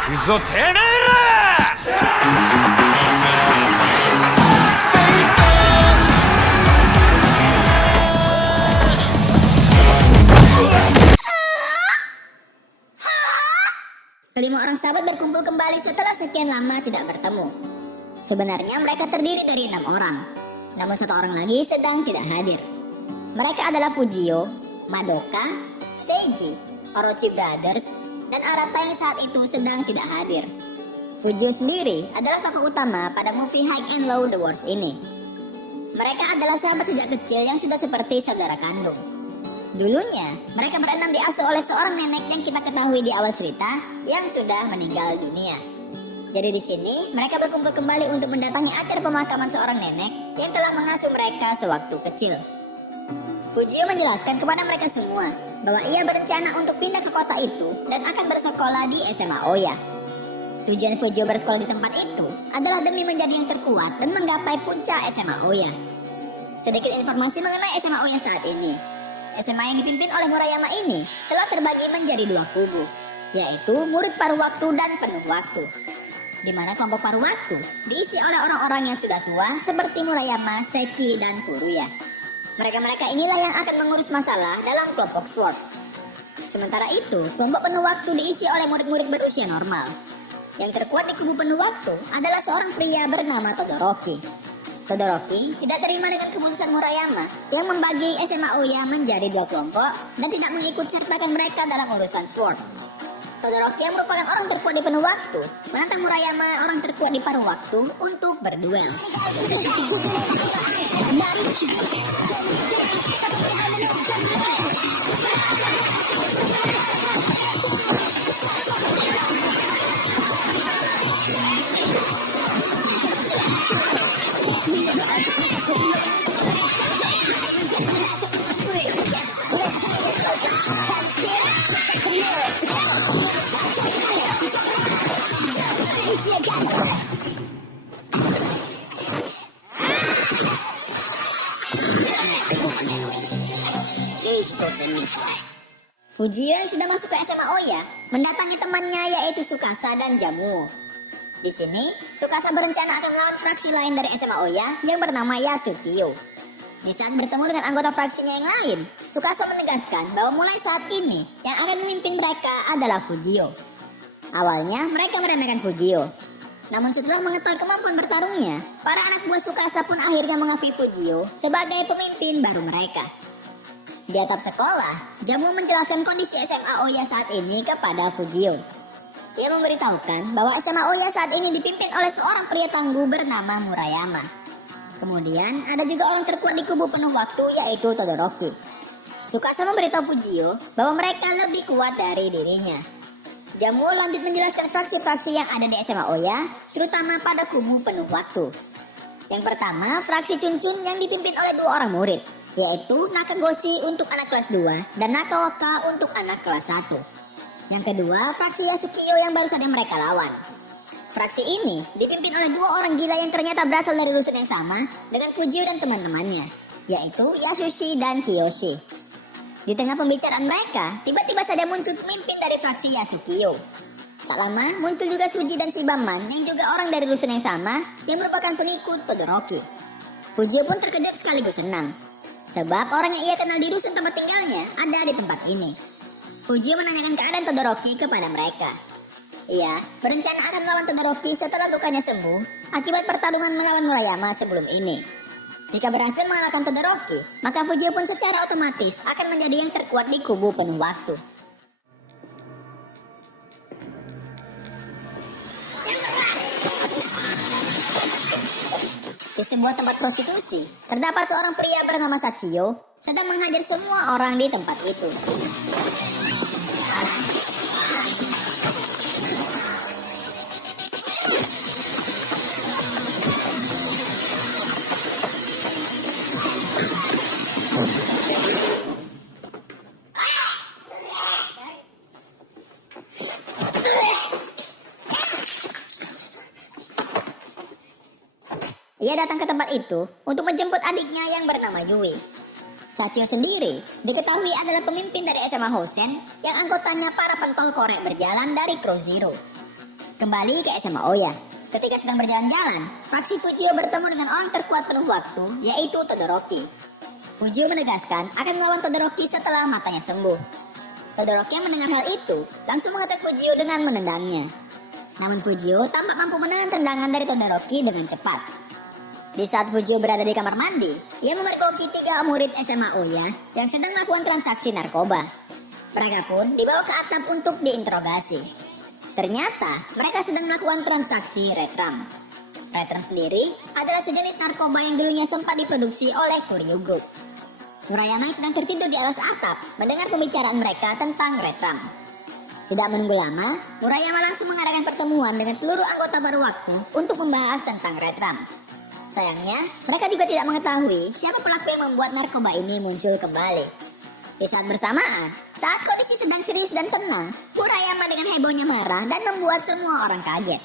くぞてめえら。Kelima orang sahabat berkumpul kembali setelah sekian lama tidak bertemu. Sebenarnya mereka terdiri dari 6 orang, namun satu orang lagi sedang tidak hadir. Mereka adalah Fujio, Madoka, Seiji, Orochi Brothers, dan Arata yang saat itu sedang tidak hadir. Fujio sendiri adalah tokoh utama pada movie High and Low The Wars ini. Mereka adalah sahabat sejak kecil yang sudah seperti saudara kandung. Dulunya, mereka berenam diasuh oleh seorang nenek yang kita ketahui di awal cerita yang sudah meninggal dunia. Jadi di sini, mereka berkumpul kembali untuk mendatangi acara pemakaman seorang nenek yang telah mengasuh mereka sewaktu kecil. Fujio menjelaskan kepada mereka semua bahwa ia berencana untuk pindah ke kota itu dan akan bersekolah di SMA Oya. Tujuan Fujio bersekolah di tempat itu adalah demi menjadi yang terkuat dan menggapai puncak SMA Oya. Sedikit informasi mengenai SMA Oya saat ini. SMA yang dipimpin oleh Murayama ini telah terbagi menjadi 2 kubu, yaitu murid paruh waktu dan penuh waktu. Di mana kelompok paruh waktu diisi oleh orang-orang yang sudah tua seperti Murayama, Seki, dan Furuya. Mereka-mereka inilah yang akan mengurus masalah dalam kelompok Sword. Sementara itu, kelompok penuh waktu diisi oleh murid-murid berusia normal. Yang terkuat di kubu penuh waktu adalah seorang pria bernama Todoroki. Todoroki tidak terima dengan keputusan Murayama yang membagi SMA Oya menjadi 2 kelompok dan tidak mengikut sertakan mereka dalam urusan Sword. Todoroki yang merupakan orang terkuat di penuh waktu menantang Murayama, orang terkuat di paruh waktu, untuk berduel. Fujio yang sudah masuk ke SMA Oya mendatangi temannya yaitu Tsukasa dan Jamuo. Di sini, Tsukasa berencana akan melawan fraksi lain dari SMA Oya yang bernama Yasukiyo. Di saat bertemu dengan anggota fraksinya yang lain, Tsukasa menegaskan bahwa mulai saat ini yang akan memimpin mereka adalah Fujio. Awalnya mereka meremehkan Fujio. Namun setelah mengetahui kemampuan bertarungnya, para anak buah Tsukasa pun akhirnya mengakui Fujio sebagai pemimpin baru mereka. Di atap sekolah, Jamuo menjelaskan kondisi SMA Oya saat ini kepada Fujio. Ia memberitahukan bahwa SMA Oya saat ini dipimpin oleh seorang pria tangguh bernama Murayama. Kemudian ada juga orang terkuat di kubu penuh waktu yaitu Todoroki. Tsukasa memberitahu Fujio bahwa mereka lebih kuat dari dirinya. Jamuo lanjut menjelaskan fraksi-fraksi yang ada di SMA Oya, terutama pada kubu penuh waktu. Yang pertama, fraksi Chuncun yang dipimpin oleh 2 orang murid, yaitu Nakagoshi untuk anak kelas 2 dan Nakaoka untuk anak kelas 1. Yang kedua, fraksi Yasukiyo yang baru saja mereka lawan. Fraksi ini dipimpin oleh 2 orang gila yang ternyata berasal dari rusun yang sama dengan Fujio dan teman-temannya, yaitu Yasushi dan Kiyoshi. Di tengah pembicaraan mereka, tiba-tiba saja muncul pemimpin dari fraksi Yasukiyo. Tak lama, muncul juga Suji dan Shibaman yang juga orang dari rusun yang sama yang merupakan pengikut Todoroki. Fujio pun terkejut sekaligus senang, sebab orang yang ia kenal di rusun tempat tinggalnya ada di tempat ini. Fujio menanyakan keadaan Todoroki kepada mereka. Ia berencana akan melawan Todoroki setelah lukanya sembuh akibat pertarungan melawan Murayama sebelum ini. Jika berhasil mengalahkan Todoroki, maka Fujio pun secara otomatis akan menjadi yang terkuat di kubu penuh waktu. Di sebuah tempat prostitusi, terdapat seorang pria bernama Sachio sedang menghajar semua orang di tempat itu. Ia datang ke tempat itu untuk menjemput adiknya yang bernama Yui. Sachio sendiri diketahui adalah pemimpin dari SMA Hosen yang anggotanya para pentol korek berjalan dari Crow Zero. Kembali ke SMA Oya. Ketika sedang berjalan-jalan, fraksi Fujio bertemu dengan orang terkuat penuh waktu, yaitu Todoroki. Fujio menegaskan akan melawan Todoroki setelah matanya sembuh. Todoroki yang mendengar hal itu, langsung mengetes Fujio dengan menendangnya. Namun Fujio tampak mampu menahan tendangan dari Todoroki dengan cepat. Di saat Fujio berada di kamar mandi, ia memergoki 3 murid SMA Oya yang sedang melakukan transaksi narkoba. Mereka pun dibawa ke atap untuk diinterogasi. Ternyata mereka sedang melakukan transaksi retram. Retram sendiri adalah sejenis narkoba yang dulunya sempat diproduksi oleh Kuryu Group. Murayama yang sedang tertidur di alas atap mendengar pembicaraan mereka tentang retram. Tidak menunggu lama, Murayama langsung mengadakan pertemuan dengan seluruh anggota baru waktu untuk membahas tentang retram. Sayangnya, mereka juga tidak mengetahui siapa pelaku yang membuat narkoba ini muncul kembali. Di saat bersamaan, saat kondisi sedang serius dan tenang, Murayama dengan hebohnya marah dan membuat semua orang kaget.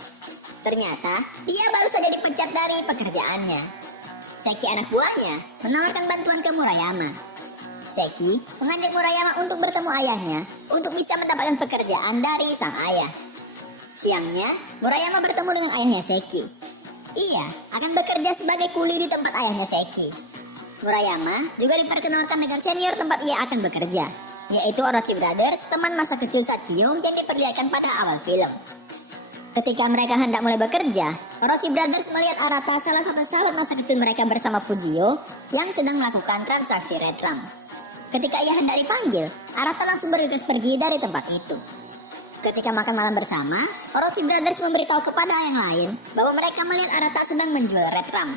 Ternyata, dia baru saja dipecat dari pekerjaannya. Seki anak buahnya menawarkan bantuan ke Murayama. Seki mengajak Murayama untuk bertemu ayahnya untuk bisa mendapatkan pekerjaan dari sang ayah. Siangnya, Murayama bertemu dengan ayahnya Seki. Ia akan bekerja sebagai kuli di tempat ayahnya Seki. Murayama juga diperkenalkan dengan senior tempat ia akan bekerja, yaitu Orochi Brothers, teman masa kecil Sachio yang diperlihatkan pada awal film. Ketika mereka hendak mulai bekerja, Orochi Brothers melihat Arata, salah satu sahabat masa kecil mereka bersama Fujio, yang sedang melakukan transaksi retram. Ketika ia hendak dipanggil, Arata langsung bergegas pergi dari tempat itu. Ketika makan malam bersama, Orochi Brothers memberitahu kepada yang lain bahwa mereka melihat Arata sedang menjual retram.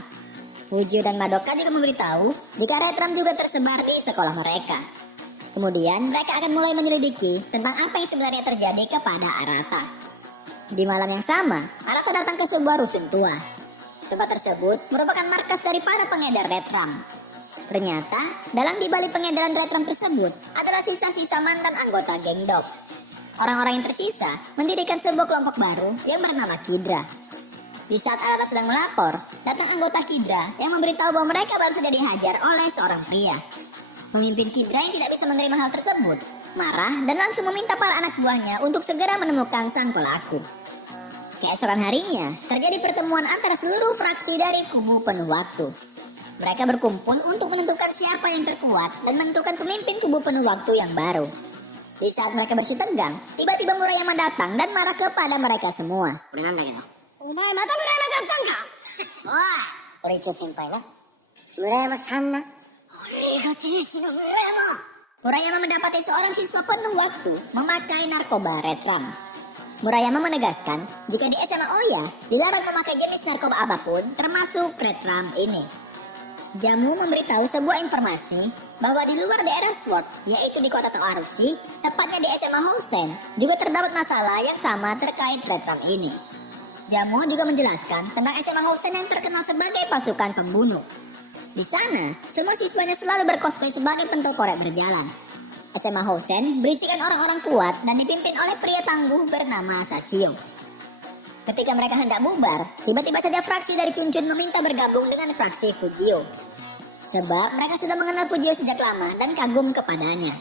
Fujio dan Madoka juga memberitahu jika retram juga tersebar di sekolah mereka. Kemudian mereka akan mulai menyelidiki tentang apa yang sebenarnya terjadi kepada Arata. Di malam yang sama, Arata datang ke sebuah rusun tua. Tempat tersebut merupakan markas dari para pengedar retram. Ternyata, dalam dibalik pengedaran retram tersebut adalah sisa-sisa mantan anggota geng Dog. Orang-orang yang tersisa mendirikan sebuah kelompok baru yang bernama Kidra. Di saat Arata sedang melapor, datang anggota Kidra yang memberitahu bahwa mereka baru saja dihajar oleh seorang pria. Pemimpin Kidra yang tidak bisa menerima hal tersebut, marah dan langsung meminta para anak buahnya untuk segera menemukan sang pelaku. Keesokan harinya, terjadi pertemuan antara seluruh fraksi dari kubu penuh waktu. Mereka berkumpul untuk menentukan siapa yang terkuat dan menentukan pemimpin kubu penuh waktu yang baru. Di saat mereka bersih tegang, tiba-tiba Murayama datang dan marah kepada mereka semua. Murayama mendapati seorang siswa penuh waktu memakai narkoba retram. Murayama menegaskan jika di SMA Oya dilarang memakai jenis narkoba apapun termasuk retram ini. Jamu memberitahu sebuah informasi bahwa di luar daerah SWORD, yaitu di kota Toarushi, tepatnya di SMA Hosen, juga terdapat masalah yang sama terkait retram ini. Jamu juga menjelaskan tentang SMA Hosen yang terkenal sebagai pasukan pembunuh. Di sana, semua siswanya selalu bercosplay sebagai pentol korek berjalan. SMA Hosen berisikan orang-orang kuat dan dipimpin oleh pria tangguh bernama Sachio. Ketika mereka hendak bubar, tiba-tiba saja fraksi dari Chunchun meminta bergabung dengan fraksi Fujio. Sebab mereka sudah mengenal Fujio sejak lama dan kagum kepadanya.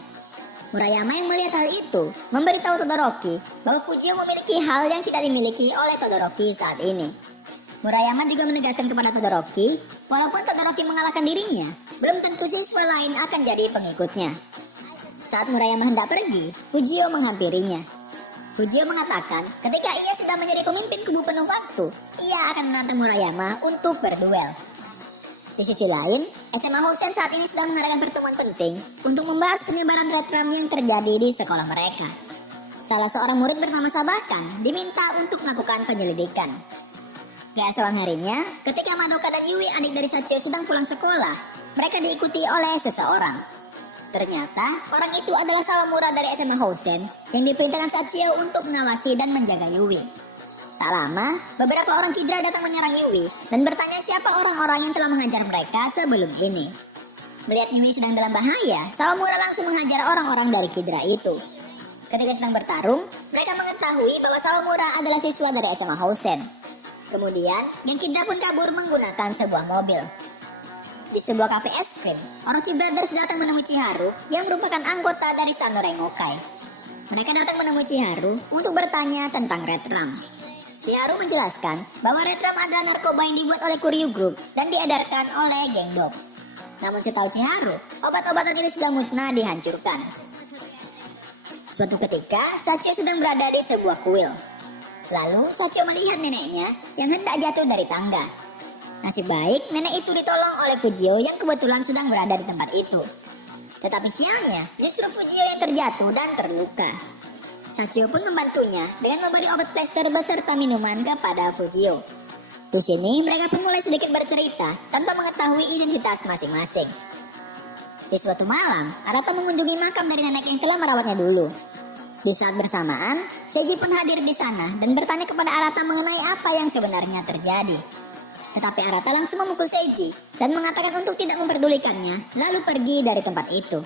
Murayama yang melihat hal itu memberitahu Todoroki bahwa Fujio memiliki hal yang tidak dimiliki oleh Todoroki saat ini. Murayama juga menegaskan kepada Todoroki, walaupun Todoroki mengalahkan dirinya, belum tentu siswa lain akan jadi pengikutnya. Saat Murayama hendak pergi, Fujio menghampirinya. Fujio mengatakan ketika ia sudah menjadi pemimpin kubu penuh waktu, ia akan menantang Murayama untuk berduel. Di sisi lain, SMA Hosen saat ini sedang mengadakan pertemuan penting untuk membahas penyebaran retram yang terjadi di sekolah mereka. Salah seorang murid bernama Sabakan diminta untuk melakukan penyelidikan. Keesokan harinya, ketika Madoka dan Yui adik dari Sachio sedang pulang sekolah, mereka diikuti oleh seseorang. Ternyata, orang itu adalah Sawamura dari SMA Hosen yang diperintahkan Sachio untuk mengawasi dan menjaga Yui. Tak lama, beberapa orang Kidra datang menyerang Yui dan bertanya siapa orang-orang yang telah mengajar mereka sebelum ini. Melihat Yui sedang dalam bahaya, Sawamura langsung menghajar orang-orang dari Kidra itu. Ketika sedang bertarung, mereka mengetahui bahwa Sawamura adalah siswa dari SMA Hosen. Kemudian, geng Kidra pun kabur menggunakan sebuah mobil. Di sebuah kafe es krim, Orochi Brothers datang menemui Chiharu yang merupakan anggota dari Samurai Ngokai. Mereka datang menemui Chiharu untuk bertanya tentang retram. Chiharu menjelaskan bahwa Redrum adalah narkoba yang dibuat oleh Kuryu Group dan diedarkan oleh geng Dog. Namun setahu Chiharu, obat-obatan ini sudah musnah dihancurkan. Suatu ketika, Sachio sedang berada di sebuah kuil. Lalu, Sachio melihat neneknya yang hendak jatuh dari tangga. Nasib baik, nenek itu ditolong oleh Fujio yang kebetulan sedang berada di tempat itu. Tetapi sialnya, justru Fujio yang terjatuh dan terluka. Sachio pun membantunya dengan memberi obat plester beserta minuman kepada Fujio. Di sini, mereka pun mulai sedikit bercerita tanpa mengetahui identitas masing-masing. Di suatu malam, Arata mengunjungi makam dari nenek yang telah merawatnya dulu. Di saat bersamaan, Seiji pun hadir di sana dan bertanya kepada Arata mengenai apa yang sebenarnya terjadi. Tetapi Arata langsung memukul Seiji dan mengatakan untuk tidak memperdulikannya, lalu pergi dari tempat itu.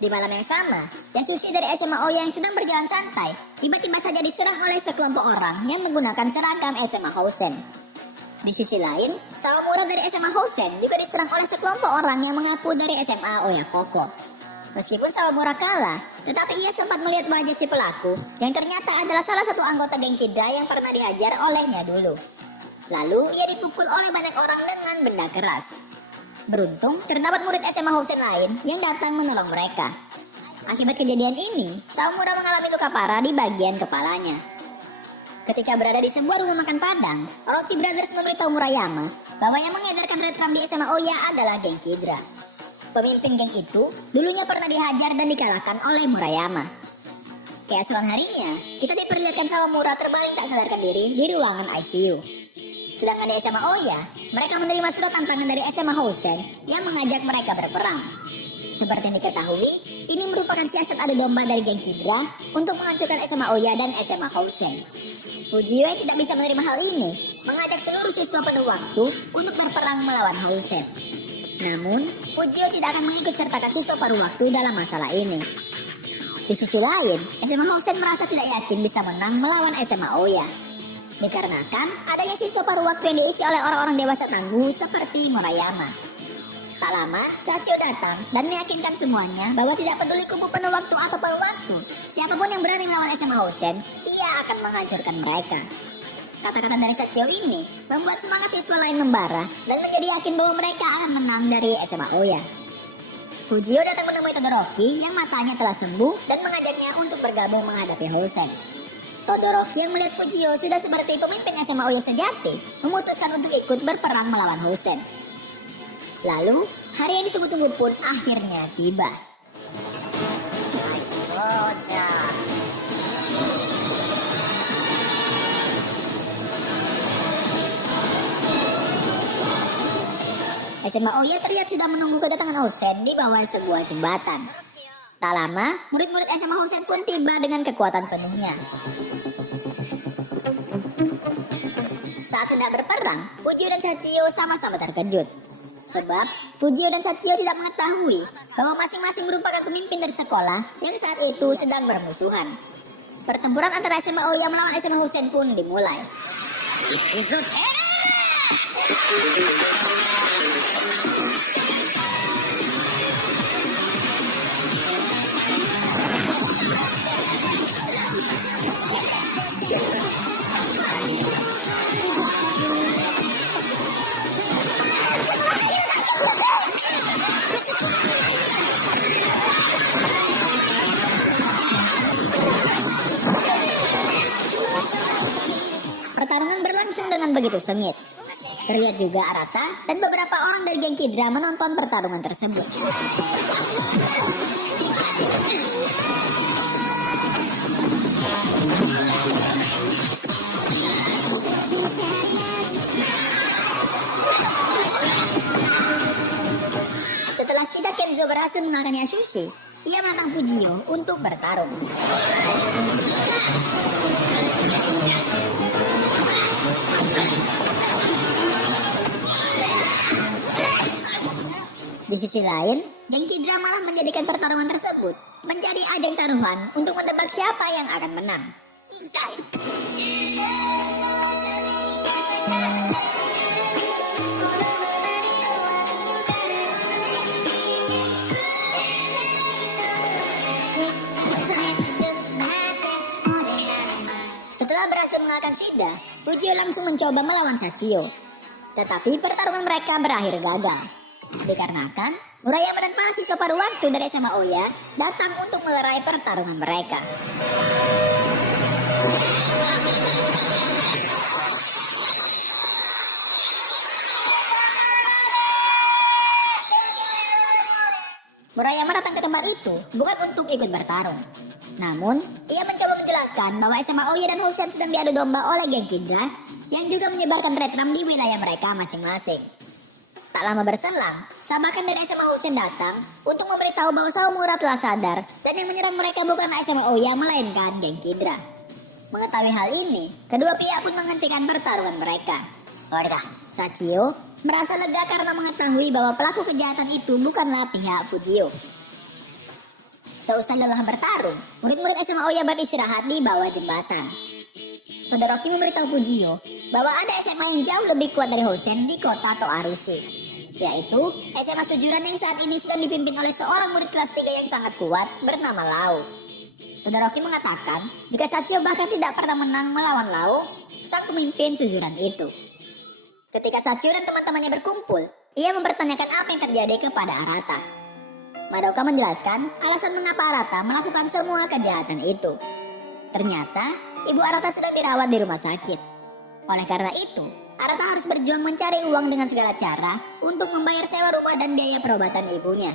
Di malam yang sama, Yasushi dari SMA Oya yang sedang berjalan santai, tiba-tiba saja diserang oleh sekelompok orang yang menggunakan seragam SMA Hosen. Di sisi lain, Sawamura dari SMA Hosen juga diserang oleh sekelompok orang yang mengaku dari SMA Oyakoko. Meskipun Sawamura kalah, tetapi ia sempat melihat wajah si pelaku yang ternyata adalah salah satu anggota geng Kidra yang pernah dihajar olehnya dulu. Lalu ia dipukul oleh banyak orang dengan benda keras. Beruntung terdapat murid SMA Hosen lain yang datang menolong mereka. Akibat kejadian ini, Sawamura mengalami luka parah di bagian kepalanya. Ketika berada di sebuah rumah makan Padang, Orochi Brothers memberitahu Murayama bahwa yang mengedarkan Redrum di SMA Oya adalah geng Kidra. Pemimpin geng itu dulunya pernah dihajar dan dikalahkan oleh Murayama. Keesokan harinya, kita diperlihatkan Sawamura terbaring tak sadarkan diri di ruangan ICU. Sedangkan di SMA Oya, mereka menerima surat tantangan dari SMA Hosen yang mengajak mereka berperang. Seperti yang diketahui, ini merupakan siasat adu domba dari geng Kidra untuk menghancurkan SMA Oya dan SMA Hosen. Fujio yang tidak bisa menerima hal ini mengajak seluruh siswa penuh waktu untuk berperang melawan Hosen. Namun, Fujio tidak akan mengikut sertakan siswa paruh waktu dalam masalah ini. Di sisi lain, SMA Hosen merasa tidak yakin bisa menang melawan SMA Oya. Dikarenakan adanya siswa paruh waktu yang diisi oleh orang-orang dewasa tangguh seperti Murayama. Tak lama, Sachio datang dan meyakinkan semuanya bahwa tidak peduli kubu penuh waktu atau paruh waktu, siapapun yang berani melawan SMA Hosen, ia akan menghancurkan mereka. Kata-kata dari Sachio ini membuat semangat siswa lain membara dan menjadi yakin bahwa mereka akan menang dari SMA Oya. Fujio datang menemui Todoroki yang matanya telah sembuh dan mengajaknya untuk bergabung menghadapi Hosen. Todoroki yang melihat Fujio sudah seperti pemimpin SMA Oya sejati, memutuskan untuk ikut berperang melawan Hosen. Lalu, hari yang ditunggu-tunggu pun akhirnya tiba. SMA Oya terlihat sudah menunggu kedatangan Hosen di bawah sebuah jembatan. Tak lama, murid-murid SMA Hosen pun tiba dengan kekuatan penuhnya. Saat hendak berperang, Fujio dan Sachio sama-sama terkejut. Sebab Fujio dan Sachio tidak mengetahui bahwa masing-masing merupakan pemimpin dari sekolah yang saat itu sedang bermusuhan. Pertempuran antara SMA Oya melawan SMA Hosen pun dimulai. Pertarungan berlangsung dengan begitu sengit. Terlihat juga Arata dan beberapa orang dari geng Kidra menonton pertarungan tersebut. Setelah Shida Kenzo berhasil mengalahkan Yasushi, ia menantang Fujio untuk bertarung. Di sisi lain, geng Kidra malah menjadikan pertarungan tersebut menjadi ajang taruhan untuk menebak siapa yang akan menang. Setelah berhasil mengalahkan Shida, Fujio langsung mencoba melawan Sachio. Tetapi pertarungan mereka berakhir gagal. Dikarenakan Murayama dan para siswa paruh waktu dari SMA Oya datang untuk melerai pertarungan mereka. Murayama datang ke tempat itu bukan untuk ikut bertarung. Namun, ia mencoba menjelaskan bahwa SMA Oya dan Hosen sedang diadu domba oleh geng Kidra yang juga menyebarkan retram di wilayah mereka masing-masing. Tak lama berselang, sahabat dari SMA Hosen datang untuk memberitahu bahwa Sawamura telah sadar dan yang menyerang mereka bukanlah SMA Oya melainkan geng Kidra. Mengetahui hal ini, kedua pihak pun menghentikan pertarungan mereka. Sachio merasa lega karena mengetahui bahwa pelaku kejahatan itu bukanlah pihak Fujio. Seusai lelah bertarung, murid-murid SMA Oya beristirahat di bawah jembatan. Todoroki memberitahu Fujio bahwa ada SMA yang jauh lebih kuat dari Hosen di kota Toarushi, yaitu SMA Sujuran yang saat ini sedang dipimpin oleh seorang murid kelas 3 yang sangat kuat bernama Lau. Todoroki mengatakan jika Sachio bahkan tidak pernah menang melawan Lau, sang pemimpin Sujuran itu. Ketika Sachio dan teman-temannya berkumpul, ia mempertanyakan apa yang terjadi kepada Arata. Madoka menjelaskan alasan mengapa Arata melakukan semua kejahatan itu. Ternyata, ibu Arata sedang dirawat di rumah sakit. Oleh karena itu, Arata harus berjuang mencari uang dengan segala cara untuk membayar sewa rumah dan biaya perobatan ibunya.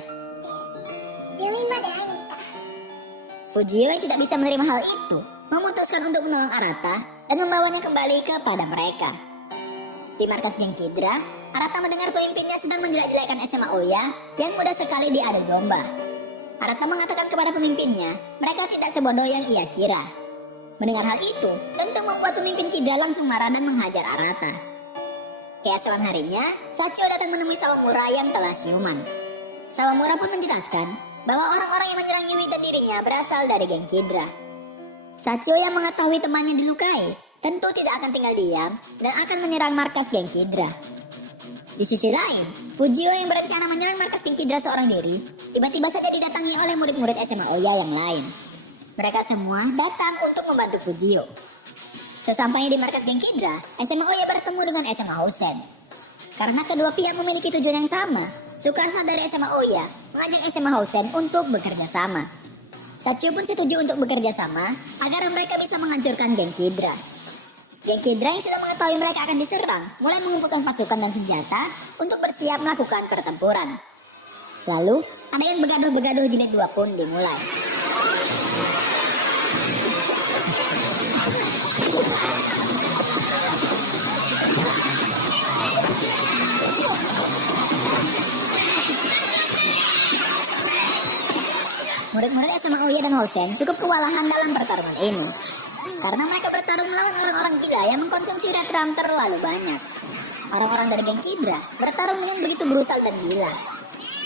Fujio yang tidak bisa menerima hal itu, memutuskan untuk menolong Arata dan membawanya kembali kepada mereka. Di markas geng Kidra, Arata mendengar pemimpinnya sedang menjelek-jelekan SMA Oya yang mudah sekali diadu domba. Arata mengatakan kepada pemimpinnya, mereka tidak sebodoh yang ia kira. Mendengar hal itu, tentu membuat pemimpin Kidra langsung marah dan menghajar Arata. Keesokan harinya, Sachio datang menemui Sawamura yang telah siuman. Sawamura pun menjelaskan bahwa orang-orang yang menyerang Yui dan dirinya berasal dari geng Kidra. Sachio yang mengetahui temannya dilukai, tentu tidak akan tinggal diam dan akan menyerang markas geng Kidra. Di sisi lain, Fujio yang berencana menyerang markas geng Kidra seorang diri, tiba-tiba saja didatangi oleh murid-murid SMA Oya yang lain. Mereka semua datang untuk membantu Fujio. Sesampainya di markas geng Kidra, SMA Oya bertemu dengan SMA Hosen. Karena kedua pihak memiliki tujuan yang sama, Tsukasa dari SMA Oya mengajak SMA Hosen untuk bekerja sama. Sachio pun setuju untuk bekerja sama agar mereka bisa menghancurkan geng Kidra. Geng Kidra yang sudah mengetahui mereka akan diserang mulai mengumpulkan pasukan dan senjata untuk bersiap melakukan pertempuran. Lalu, adegan begaduh-begaduh jilid 2 pun dimulai. Murid-murid SMA Oya dan Hosen cukup kewalahan dalam pertarungan ini. Karena mereka bertarung melawan orang-orang gila yang mengkonsumsi retram terlalu banyak. Orang-orang dari geng Kidra bertarung dengan begitu brutal dan gila.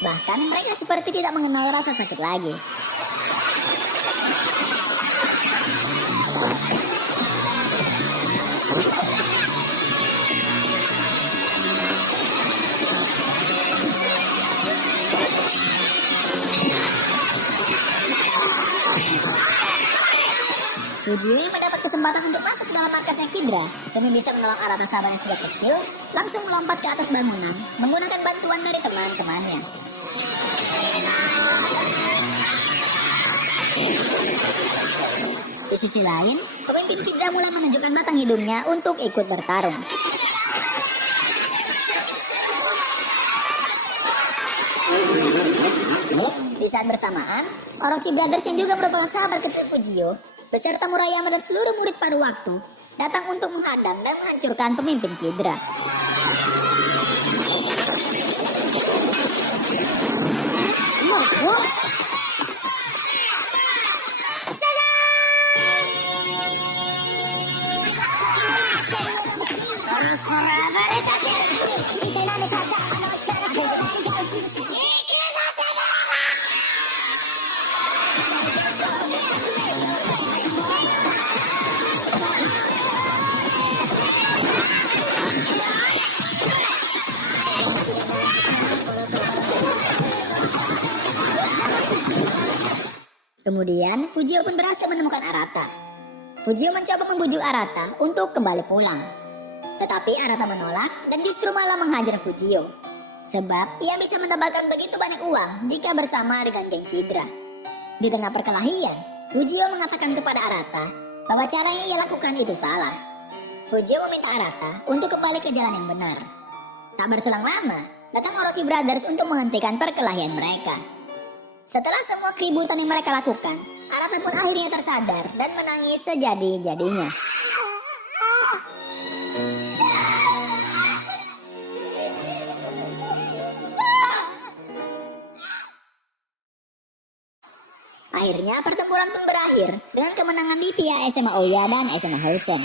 Bahkan mereka seperti tidak mengenal rasa sakit lagi. Fujio yang mendapat kesempatan untuk masuk dalam markasnya Kidra demi bisa menolong Arata sahabatnya sejak kecil, langsung melompat ke atas bangunan menggunakan bantuan dari teman-temannya. Di sisi lain, pemimpin Kidra mulai menunjukkan batang hidungnya untuk ikut bertarung. Di saat bersamaan, Orochi Brothers yang juga merupakan sahabat kecil Fujio beserta Murayama dan seluruh murid paruh waktu datang untuk menghadang dan menghancurkan pemimpin Kidra. Kemudian, Fujio pun berhasil menemukan Arata. Fujio mencoba membujuk Arata untuk kembali pulang. Tetapi Arata menolak dan justru malah menghajar Fujio. Sebab ia bisa mendapatkan begitu banyak uang jika bersama dengan geng Kidra. Di tengah perkelahian, Fujio mengatakan kepada Arata bahwa cara yang ia lakukan itu salah. Fujio meminta Arata untuk kembali ke jalan yang benar. Tak berselang lama, datang Orochi Brothers untuk menghentikan perkelahian mereka. Setelah semua keributan yang mereka lakukan, Arata pun akhirnya tersadar dan menangis sejadi-jadinya. Akhirnya pertempuran pun berakhir dengan kemenangan di pihak SMA Oya dan SMA Hosen.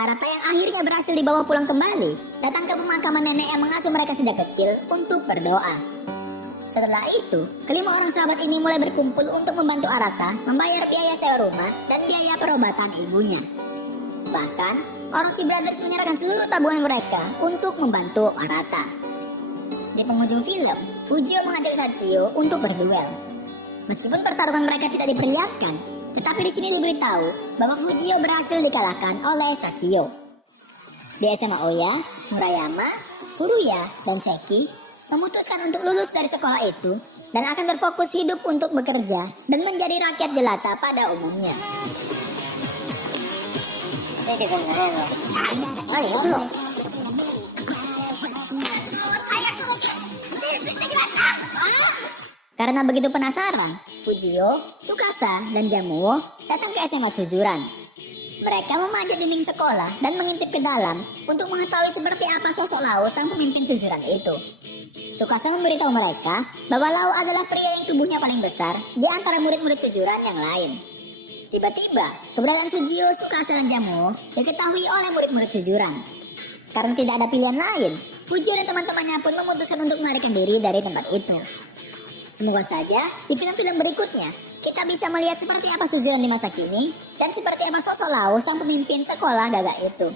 Arata yang akhirnya berhasil dibawa pulang kembali, datang ke pemakaman nenek yang mengasuh mereka sejak kecil untuk berdoa. Setelah itu, kelima orang sahabat ini mulai berkumpul untuk membantu Arata membayar biaya sewa rumah dan biaya perobatan ibunya. Bahkan, Orochi Brothers menyerahkan seluruh tabungan mereka untuk membantu Arata. Di penghujung film, Fujio mengajak Sachio untuk berduel. Meskipun pertarungan mereka tidak diperlihatkan, tetapi di sini diberitahu bahwa Fujio berhasil dikalahkan oleh Sachio. Di SMA Oya, Murayama, Furuya, dan Seki memutuskan untuk lulus dari sekolah itu dan akan berfokus hidup untuk bekerja dan menjadi rakyat jelata pada umumnya. Karena begitu penasaran, Fujio, Tsukasa, dan Jamuo datang ke SMA Suzuran. Mereka memanjat dinding sekolah dan mengintip ke dalam untuk mengetahui seperti apa sosok Lao sang pemimpin Suzuran itu. Tsukasa memberitahu mereka bahwa Lao adalah pria yang tubuhnya paling besar di antara murid-murid Suzuran yang lain. Tiba-tiba, keberadaan Fujio, Tsukasa, dan Jamuo diketahui oleh murid-murid Suzuran. Karena tidak ada pilihan lain, Fujio dan teman-temannya pun memutuskan untuk melarikan diri dari tempat itu. Semoga saja di film-film berikutnya kita bisa melihat seperti apa Suzuran di masa kini dan seperti apa sosok Lao sang pemimpin sekolah gagah itu.